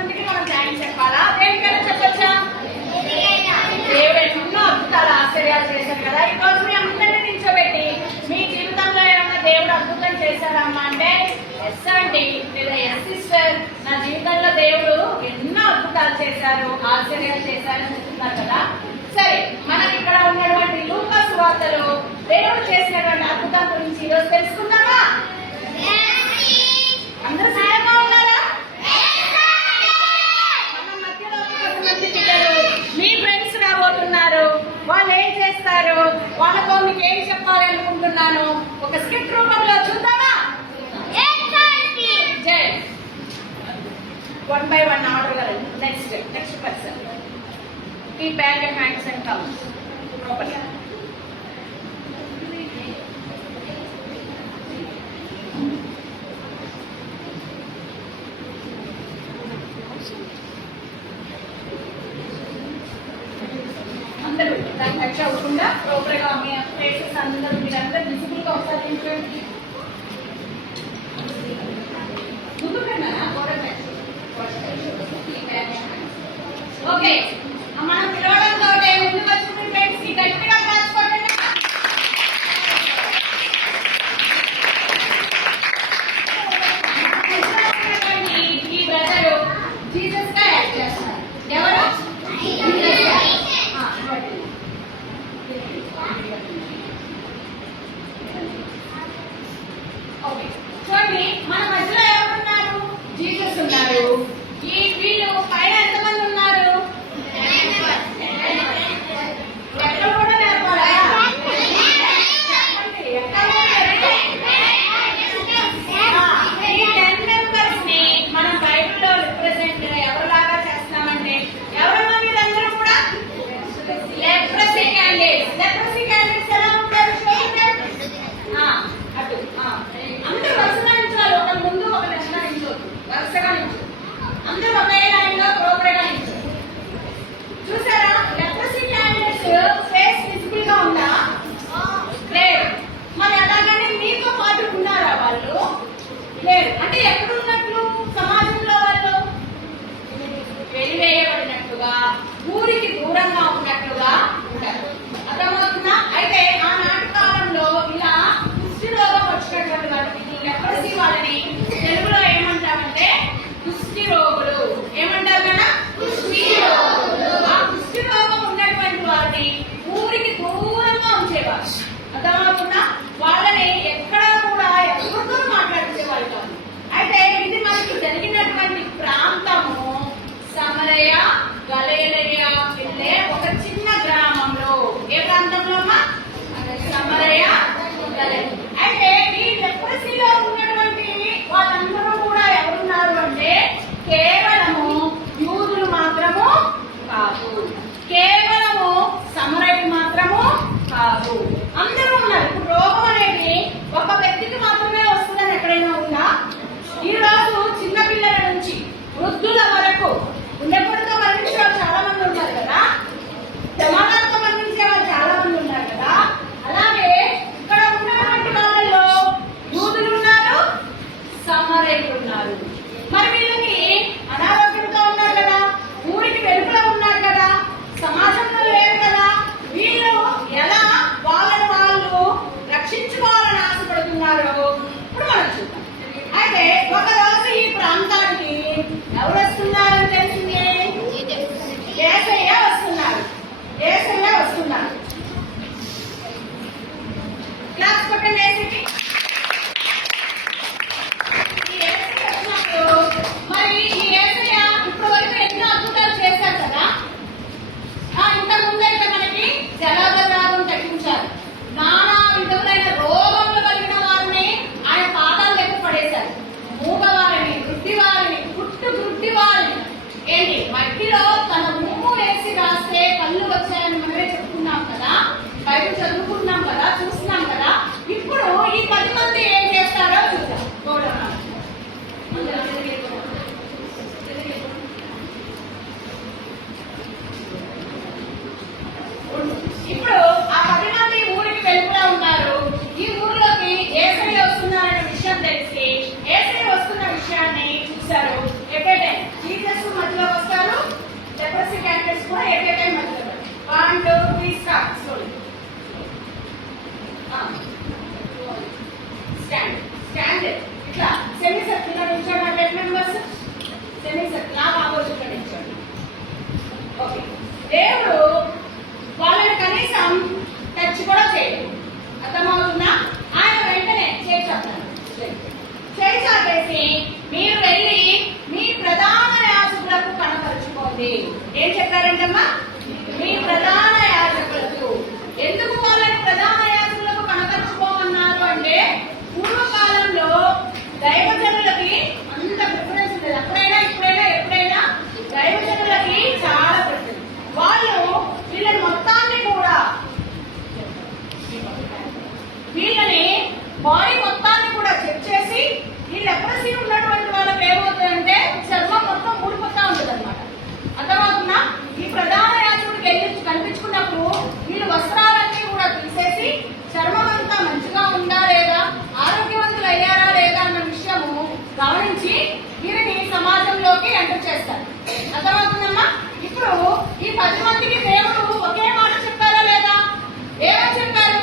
భగవంతుడికి మనం థ్యాంక్స్ చెప్పాలా? దేనికైనా చెప్పొచ్చా? దేవుడు ఎన్నో అద్భుతాలు ఆశ్చర్యాలు చేశారు కదా. ఈ రోజు మీ అందరినీ నిల్చోబెట్టి మీ జీవితంలో ఏమన్నా దేవుడు అద్భుతం చేశారమ్మా అంటే ఎస్ అండి లేదా ఎస్ సిస్టర్, నా జీవితంలో దేవుడు ఎన్నో అద్భుతాలు చేశారు, ఆశ్చర్యాలు చేశారు అని చెప్తున్నారు కదా. సరే, మనం ఇక్కడ ఉన్నటువంటి లూకా సువార్తలో దేవుడు చేసినటువంటి అద్భుతం గురించి ఈరోజు తెలుసుకుందామా? అందరూ సిద్ధంగా ఉన్నారా? మన మధ్యలో కొంతమంది పిల్లలు మీ ఫ్రెండ్స్ రాబోతున్నారు. వాళ్ళు ఏం చేస్తారు, వాళ్ళతో మీకు ఏం చెప్పాలి అనుకుంటున్నాను, ఒక స్క్రిప్ట్ రూపంలో చూద్దామా? జై వన్ బై వన్ ఆర్డర్ కదా. Next person keep back your hands and thumbs properly. అందరూ దాన్ని టచ్ అవ్వకుండా ప్రాపర్ గా మీ ఫేసెస్ అందరూ మీరందరూ విజిబుల్ గా ఒకసారి చూడండి. ఓకే, మనం పిలవడంతో ముందుకు వచ్చిన ఫ్రెండ్స్ కి గట్టిగా క్లాస్ కొట్టండి. ఈ బ్రదర్ జీసస్ గా యాక్ట్ చేస్తున్నారు. ఎవరు? ఓకే, చూడండి మన మధ్యలో ఎవరున్నారు? జీసస్ ఉన్నారు. ఈ వీళ్ళు పైన ఎంతమంది ఉన్నారు? ఎక్కడ కూడా నేర్పాలా? ఈ 10 మెంబర్స్ ని మనం బైబిల్లో రిప్రజెంట్ ఎవరిలాగా చేస్తున్నామంటే ఎవరన్నా మీరందరూ కూడా లెప్రసీ క్యాండిడేట్స్ ఎలా ఉంటారు? అటు అందరూ వరుసగా నిల్చోవాలి. ఒక ముందు కూడా ఏకైక మధ్యలో 1 2 3 స్టార్ట్ స్లోలీ స్టాండ్ ఇట్లా సెమీ సర్కిల్ లో నిల్చోండి 10 మెంబర్స్ సెమీ సర్కిల్ లా ఆపోజిట్ లో నిల్చోండి ఓకే దేవుడు వాళ్ళని కనీసం టచ్ కూడా చేయలేదు అర్థమవుతుందా ఆయన వెంటనే చేయి చాపారు చేయి చాపేసి మీరు వెళ్ళి మీ ప్రధాన యాజకులకు కనపరుచుకోండి ఏం చెప్పారంటమ్మా మీ ప్రధాన యాజకులకు ఎందుకు వాళ్ళని ప్రధాన యాజకులకు కనపరుచుకోమన్నారు అంటే పూర్వకాలంలో దైవజనులకి అంత ప్రిఫరెన్స్ ఉండేది అప్పుడైనా ఎప్పుడైనా దైవజనులకి చాలా ప్రిఫరెన్స్ వాళ్ళు వీళ్ళని మొత్తాన్ని కూడా వీళ్ళని బాడీ మొత్తాన్ని కూడా చెక్ చేసి వీళ్ళు ఎప్రసీ ఉన్నటువంటి వాళ్ళకి ఏమవుతుందంటే చర్మం మొత్తం ఊడిపోతా ఉంటుంది అనమాట అర్థమవుతుందా ఈ ప్రధాన యాజకుడికి వెళ్ళి కనిపించుకున్నప్పుడు వీళ్ళు వస్త్రాలన్నీ కూడా తీసేసి చర్మం అంతా మంచిగా ఉందా లేదా ఆరోగ్యవంతులు అయ్యారా లేదా అన్న విషయము గమనించి వీరిని సమాజంలోకి ఎంటర్ చేస్తారు అర్థమవుతుందమ్మా ఇప్పుడు ఈ 10 మందికి దేవుడు ఒకే మాట చెప్పారా లేదా ఏమని చెప్పారు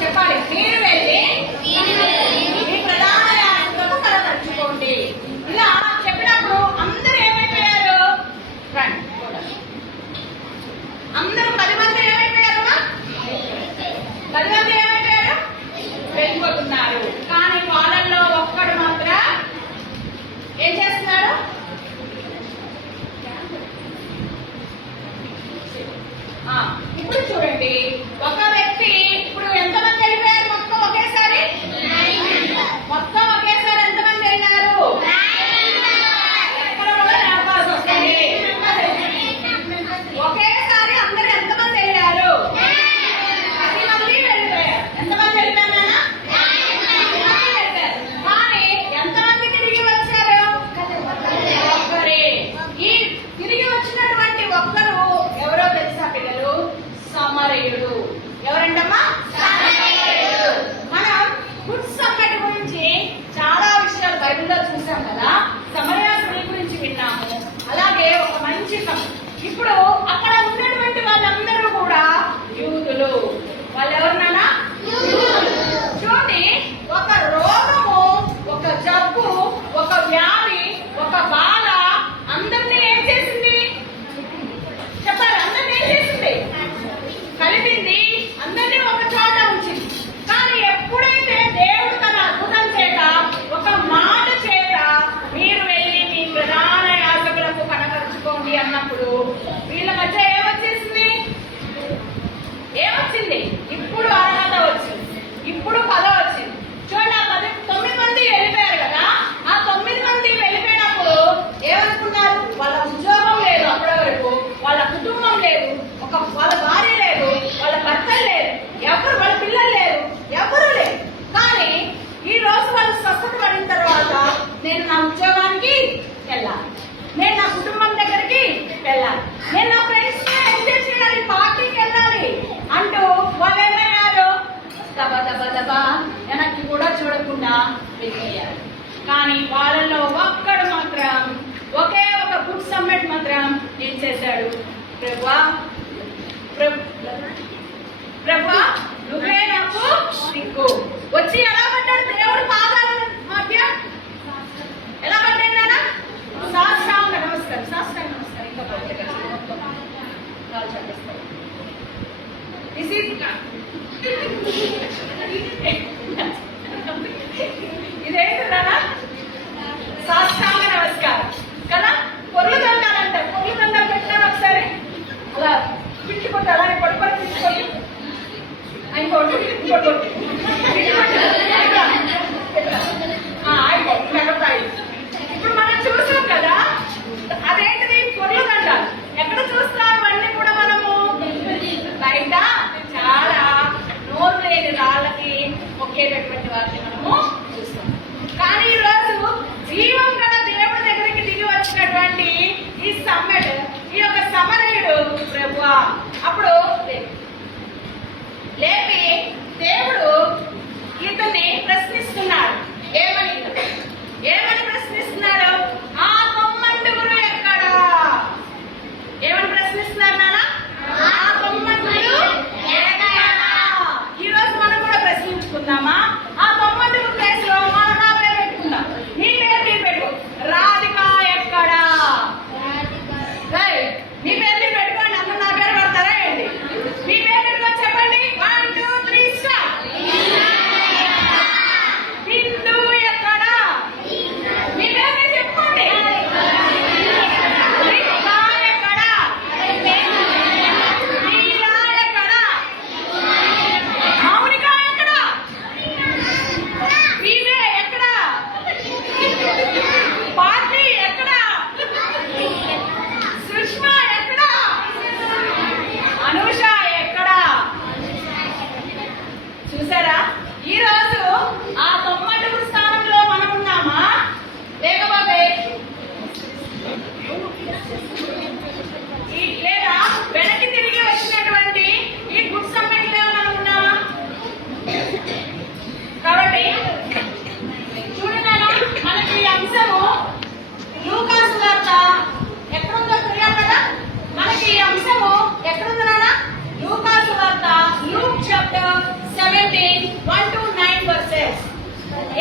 చెప్పాలి మీరు వెళ్ళి మీ ప్రధాన యాజకులకు కనపరుచుకోండి ఇలా చెప్పినప్పుడు అందరూ ఏమైపోయారు అందరూ 10 మంది ఏమైపోయారు 10 మంది ఏమైపోయారు వెళ్ళిపోతున్నారు కానీ వాళ్ళల్లో ఒక్కడు మాత్రం ఏం చేస్తున్నారు ఇప్పుడు చూడండి ఒక వ్యక్తి ఇప్పుడు ఎంతమంది వెళ్ళిపోయారు మొత్తం ఒకేసారి ఎంతమంది వెళ్ళారు ఎక్కడ కూడా లేపాల్సి వస్తుంది ఒకేసారి అందరు ఎంతమంది వెళ్ళారు 10 మంది వెళ్ళిపోయారు ఎంతమంది వెళ్ళిపోయారు కానీ ఎంతమంది తిరిగి వచ్చారు ఒక్కరే ఈ తిరిగి వచ్చినటువంటి ఒక్కరు ఎవరో తెలుసా పిల్లలు సమరయుడు ఎవరంటమ్మా మనం గుడ్ సమ్మట్ గురించి చాలా విషయాలు బైబిల్లో చూసాం కదా సమరయ స్త్రీ గురించి విన్నాము అలాగే ఒక మంచి ఇప్పుడు అక్కడ ఉన్నటువంటి వాళ్ళందరూ కూడా యూదులు వాళ్ళు ఎవరినానా చూడండి ఒక రోగము ఒక జబ్బు ఒక వ్యాధి ఒక బాధ అందరినీ ఏం చేసింది చెప్పాలి అందరినీ ఏం చేసింది కలిపింది అందరినీ ఒక చోట ఉంచింది కానీ ఎప్పుడైతే దేవుడు తన అద్భుతం చేత ఒక మాట చేత మీరు వెళ్ళి మీ ప్రధాన యాజకులకు కనపరుచుకోండి అన్నప్పుడు వీళ్ళ మధ్య ఏమొచ్చింది ఇప్పుడు అర్హత వచ్చింది ఇప్పుడు పద వచ్చింది చూడండి ఆ 9 మంది వెళ్ళిపోయారు కదా ఆ 9 మంది వెళ్ళిపోయినప్పుడు ఏమనుకున్నారు వాళ్ళ ఉద్యోగం లేదు అప్పటి వరకు వాళ్ళ కుటుంబం లేదు వాళ్ళ భార్య లేదు వాళ్ళ భర్తలు లేరు ఎవరు వాళ్ళ పిల్లలు లేరు ఎవరు లేరు కానీ ఈ రోజు వాళ్ళు స్వస్థత పడిన తర్వాత నేను నా ఉద్యోగానికి వెళ్ళాలి నేను నా కుటుంబం దగ్గరికి వెళ్ళాలి నేను నా ఫ్రెండ్స్ ఎంజాయ్ చేయాలి పార్టీకి వెళ్ళాలి అంటూ వాళ్ళు ఏమయ్యారు దబా వెనక్కి కూడా చూడకుండా వెళ్ళిపోయారు కానీ వాళ్ళలో ఒక్కడు మాత్రం ఒకే ఒక గుడ్ సమ్మెట్ మాత్రం ఏం చేశాడు ప్రభువా నువ్వే నాకు దిక్కు వచ్చి ఎలా పడ్డాడు దేవుడు పాదాల మధ్య ఎలా పడ్డాడు సాష్టాంగ నమస్కారం ఇంకా ఇదేంటన్నా సాష్టాంగ నమస్కారం కదా పొర్లు దండాలంట పొర్లు దండాలు పెట్టాను ఒకసారి అలా పిట్టుకుంటా అలానే పడుకొని పిట్టుకొని ఇంకోటి ఇప్పుడు మనం చూసాం కదా అదేంటిది పొర్లు దండాలు ఎక్కడ చూస్తాం ఇవన్నీ కూడా మనము బయట చాలా నోరు లేని రాళ్ళకి మొక్కేటటువంటి వాటిని మనము చూస్తాం కానీ ఈ రోజు జీవం గల దేవుడి దగ్గరికి దిగి వచ్చినటువంటి ఈ సమ్మెట్ ఈ యొక్క సమరయుడు ప్రభువా అప్పుడు లేపి దేవుడు ఇతన్ని ప్రశ్నిస్తున్నాడు ఏమని ప్రశ్నిస్తున్నాడు ఆ 9 ఎక్కడా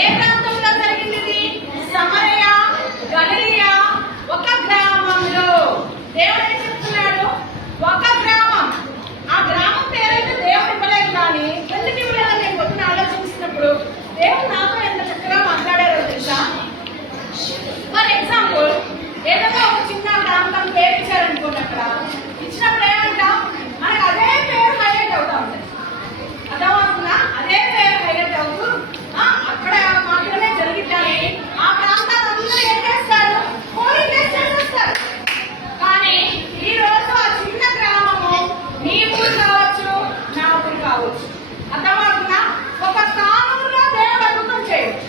ఏ ప్రాంతంలో జరిగింది ఇది? సమరయ, గలిలయ ఒక గ్రామంలో. దేవుడు ఏం చెప్తున్నాడు? ఒక గ్రామం. ఆ గ్రామం పేరైతే దేవుడు ఇవ్వలేదు, కానీ ఎందుకు ఇవ్వలేదని నేను పొద్దున ఆలోచిస్తున్నప్పుడు దేవుడు నాతో ఎంత చక్కగా మాట్లాడారో తెలుసా? ఫర్ ఎగ్జాంపుల్, ఏదైనా ఒక చిన్న గ్రామం పేరు ఇచ్చారనుకోండి, అక్కడ ఇచ్చినప్పుడు ఏమంటాం? మనకు అదే పేరు హైలైట్ అవుతా ఉంటుంది. అర్థమవుతుందా? అదే పేరు హైలైట్ అవుతూ అక్కడ మాత్రమే జరిగిద్దాని ఆ ప్రాంతాన్ని అందరూ ఏం చేస్తారు? పోలింగ్ చేసేస్తారు. కానీ ఈ రోజు ఆ చిన్న గ్రామము నీ ఊరు కావచ్చు, నా ఊరు కావచ్చు. అర్థమవుతుందా? ఒక స్థానంలో దేవుడు అద్భుతం చేయవచ్చు,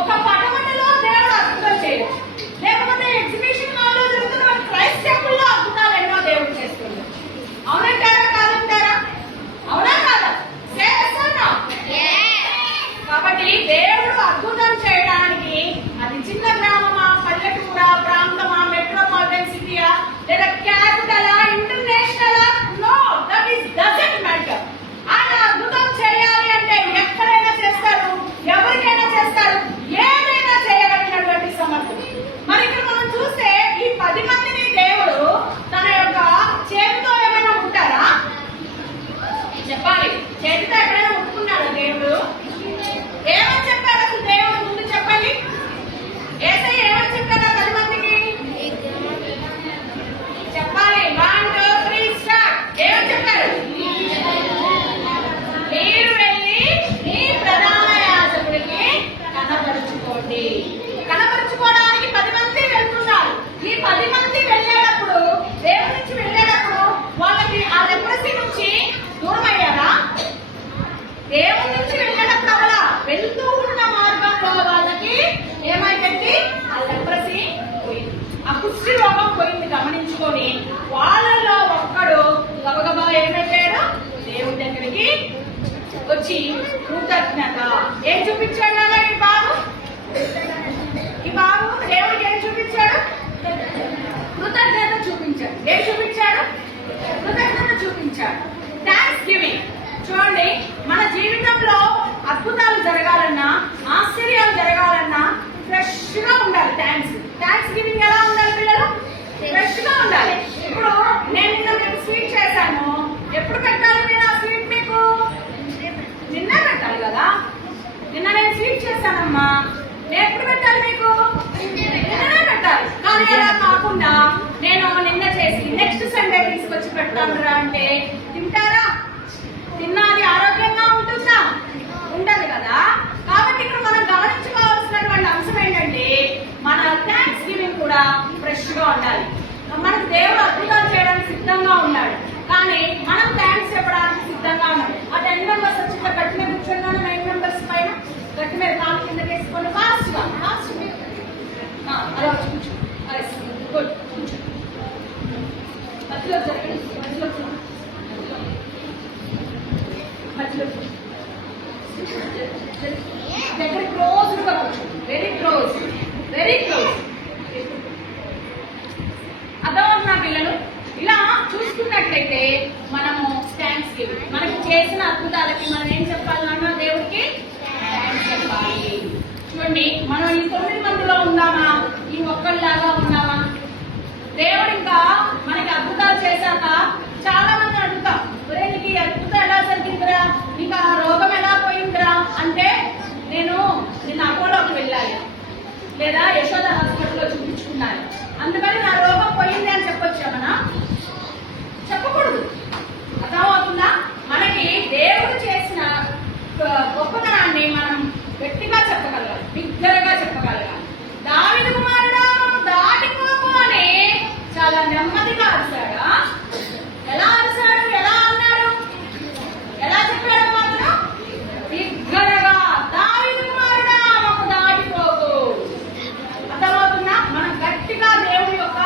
ఒక పటమటలో దేవుడు అద్భుతం చేయవచ్చు, లేకపోతే ఎగ్జిబిషన్ హాల్లో జరుగుతున్న క్రైస్ట్ టెంపుల్లో అద్భుతాలు ఎన్నో దేవుడు చేస్తుంది. అవునంటారా కాదంటారా? అవునా కాదా? కాబట్టి దేవుడు అద్భుతం చేయడానికి అది చిన్న గ్రామమా, పల్లెటూరా, ప్రాంతమా, మెట్రోపాలిటన్ సిటీయా, లేదా క్యాపిటలా, ఇంటర్నేషనలా, no, that is doesn't matter. ఆయన అద్భుతం చేయాలి అంటే ఎక్కడైనా చేస్తారు, ఎవరికైనా చేస్తారు, ఏదైనా చేయగలిగినటువంటి సమర్థుడు. మరి ఇక్కడ మనం చూస్తే ఈ 10 మందిని దేవుడు తన యొక్క చేతితో ఏమైనా ఉంటారా? చెప్పాలి. చేతితో ఎక్కడైనా ముట్టుకున్నాడా దేవుడు? ఏమని చెప్పారు అసలు దేవుడు? ముందు చెప్పండి. యేసయ్య ఏమని చెప్పారు 10 మందికి? చెప్పాలి. 1 2 3 స్టార్ట్. ఏమని చెప్పారు? మీరు వెళ్ళి మీ ప్రధాన యాజకుడికి కనపరుచుకోండి. కనపరుచుకోవడానికి 10 మంది వెళ్తున్నారు. ఈ 10 మంది వెళ్ళేటప్పుడు, దేవుడి నుంచి వెళ్ళేటప్పుడు వాళ్ళకి ఆ లెప్రసీ నుంచి దూరం అయ్యారా? దేవుడి నుంచి వెళ్ళేటప్పుడు అవలా వెళ్తూ ఉన్న మార్గంలో వాళ్ళకి ఏమైందండి? ఆ లెప్రసీ పోయింది, ఆ కుష్టి రోగం పోయింది. గమనించుకొని వాళ్ళలో ఒక్కడు గబగబా ఏమైపోయాడు? దేవుడి దగ్గరికి వచ్చి కృతజ్ఞత ఏం చూపించాడు? ఈ బాబు దేవుడికి ఏం చూపించాడు? కృతజ్ఞత చూపించాడు. ఏం చూపించాడు? కృతజ్ఞత చూపించాడు. Thanks giving. చూడండి, మన జీవితంలో అద్భుతాలు జరగాలన్నా, ఆశ్చర్యాలు జరగాలన్నా ఫ్రెష్ గా ఉండాలి. థ్యాంక్స్ గివింగ్ ఎలా ఉండాలి పిల్లలు? ఫ్రెష్ గా ఉండాలి. ఇప్పుడు నేను నిన్న మీకు స్వీట్ చేశాను, ఎప్పుడు పెట్టాలి నేను ఆ స్వీట్? మీకు నిన్న పెట్టాలి కదా. నిన్న నేను స్వీట్ చేశానమ్మా, నేను ఎప్పుడు పెట్టాలి మీకు? నిన్ననే పెట్టాలి. కానీ అలా కాకుండా నేను నిన్న చేసి నెక్స్ట్ సండే తీసుకొచ్చి పెడతాను అంటే తింటారా? తిన్నది ఆరోగ్యంగా ఉంటుందా? ఉండదు కదా. కాబట్టి ఇక్కడ మనం గమనించుకోవాల్సినటువంటి అంశం ఏంటంటే, మన థ్యాంక్స్ గివింగ్ కూడా ఫ్రెష్ గా ఉండాలి. మనకు దేవుడు అద్భుతాలు చేయడానికి సిద్ధంగా ఉన్నాడు, కానీ మనం థ్యాంక్స్ చెప్పడానికి సిద్ధంగా ఉన్నాడు. ఆ 10 మెంబర్స్ వచ్చి గట్టి మీద కూర్చొని 9 మెంబర్స్ పైన గట్టి మీద కాలు కింద వేసుకొని ఫాస్ట్ గా అలా వచ్చి కూర్చో. గుడ్, కూర్చో. మధ్యలో జరగండి, మధ్యలో దగ్గర క్లోజ్ గా కూర్చో. Very close, very close. అర్థమవుతున్నా పిల్లలు? ఇలా చూసుకున్నట్లయితే మనము థ్యాంక్స్ గివింగ్, మనకి చేసిన అద్భుతాలకి మనం ఏం చెప్పాలన్నా దేవుడికి థ్యాంక్స్ చెప్పాలి. చూడండి, మనం ఈ 9 మందిలో ఉన్నామా? ఈ ఒక్కళ్ళలాగా ఉన్నామా? దేవుడు ఇంకా మనకి అద్భుతాలు చేశాక చాలా మంది అడుగుతాం, ఒరే నీకు ఈ అద్భుతం ఎలా జరిగిందిరా, నీకు ఆ రోగం ఎలా పోయిందిరా అంటే, నేను నిన్న అపోలోకి వెళ్ళాలి లేదా యశోద హాస్పిటల్లో చూపించుకున్నాను, అందుకని నా రోగం పోయింది అని చెప్పొచ్చామనా? చెప్పకూడదు. అర్థమవుతుందా? మనకి దేవుడు చేసిన గొప్పతనాన్ని మనం గట్టిగా చెప్పగలగాలి, బిగ్గరగా చెప్పగలగాలి. దావీదు కుమారుడా దాటిపోకు అని చాలా నెమ్మదిగా అరిశాడా? ఎలా అరిశాడు? ఎలా అన్నాడు? ఎలా చెప్పాడు? మాత్రం బిగ్గరగా, దావీదు కుమారుడా మాకు దాటిపోకు. అర్థమవుతుందా? మనం గట్టిగా దేవుడి యొక్క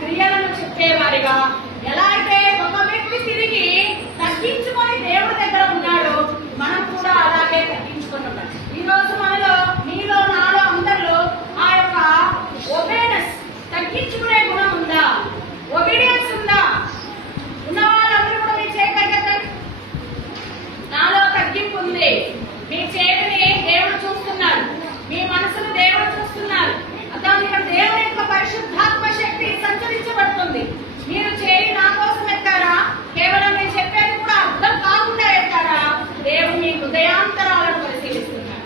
క్రియలను చెప్పేవారిగా, ఎలా అయితే ఒక వ్యక్తి తిరిగి తగ్గించుకొని దేవుడి దగ్గర ఉన్నాడో మనం కూడా అలాగే తగ్గించుకొని ఉన్నాం. ఈ రోజు మనలో, మీలో, నాలో, అందరిలో ఆ యొక్క ఒబేనెస్, తగ్గించుకునే గుణం ఉందా? ఒబీడియన్స్ ఉందా? ఉన్న వాళ్ళందరూ కూడా మీ చేతి తగ్గండి. నాలో తగ్గింపు ఉంది. మీ చేతిని దేవుడు చూస్తున్నాడు. పరిశుద్ధాత్మ శక్తి సంచరించబడుతుంది. మీరు చేయి నా కోసం ఎత్తారా, కేవలం నేను చెప్పేది కూడా అర్థం కాకుండా ఎత్తారా, దేవుడు మీ హృదయాంతరాలను పరిశీలిస్తున్నారు.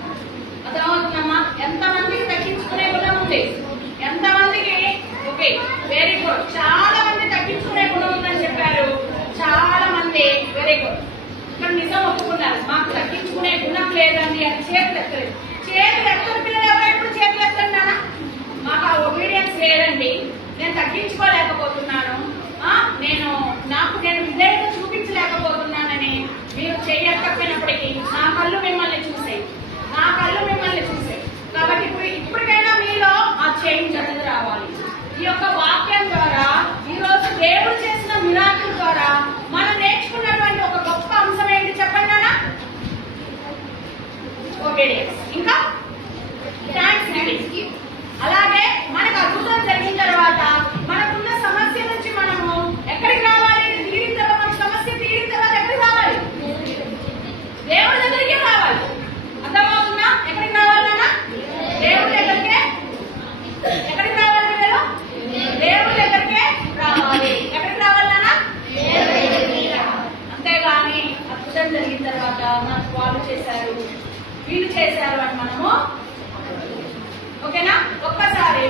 అర్థమవుతుందమ్మా? ఎంతమందికి తగ్గించుకునే గుణం ఉంది? ఎంతమందికి? Okay, very good. చాలా మంది తగ్గించుకునే గుణం ఉందని చెప్పారు. చాలా మంది వెరీ గుడ్. ఇక్కడ నిజం ఒప్పుకున్నారు, మాకు తగ్గించుకునే గుణం లేదండి అని చేతులు ఎత్తలేదు. చేతులు ఎత్తని పిల్లలు ఎవరో ఎప్పుడు చేతులు ఎత్తన్నానా? మాకు ఆ ఒబీడియన్స్ లేదండి, నేను తగ్గించుకోలేకపోతున్నాను, నేను విధేయత చూపించలేకపోతున్నానని మీరు చెయ్యకపోయినప్పటికీ నా కళ్ళు మిమ్మల్ని చూసాయి, నా కళ్ళు మిమ్మల్ని చూసాయి. కాబట్టి ఇప్పటికైనా మీలో ఆ చేంజ్ అనేది రావాలి. ఈ యొక్క వాక్యం ద్వారా, ఈ రోజు దేవుడు చేసిన మిరాకిల్ ద్వారా మనం నేర్చుకున్నటువంటి ఒక గొప్ప అంశం ఏంటి చెప్పండి నాన్న? ఒబీడియన్స్. ఇంకా థాంక్స్ గివింగ్. అలాగే మనకు అద్భుతం జరిగిన తర్వాత మనకున్న సమస్య నుంచి మనము ఎక్కడికి రావాలి? తీరిన తర్వాత, మన సమస్య తీరిన తర్వాత ఎక్కడికి రావాలి? దేవుడి దగ్గరికే రావాలి. అర్థమవుతుందా? ఎక్కడికి రావాలన్నా? దేవుడి దగ్గరికే. ఎక్కడికి రావాలి పిల్లలు? దేవుడి దగ్గరికే రావాలి. ఎక్కడికి రావాలన్నా? అంతేగాని అద్భుతం జరిగిన తర్వాత మనకు వాళ్ళు చేశారు, వీళ్ళు చేశారు అని మనము, ఓకేనా? ఒక్కసారి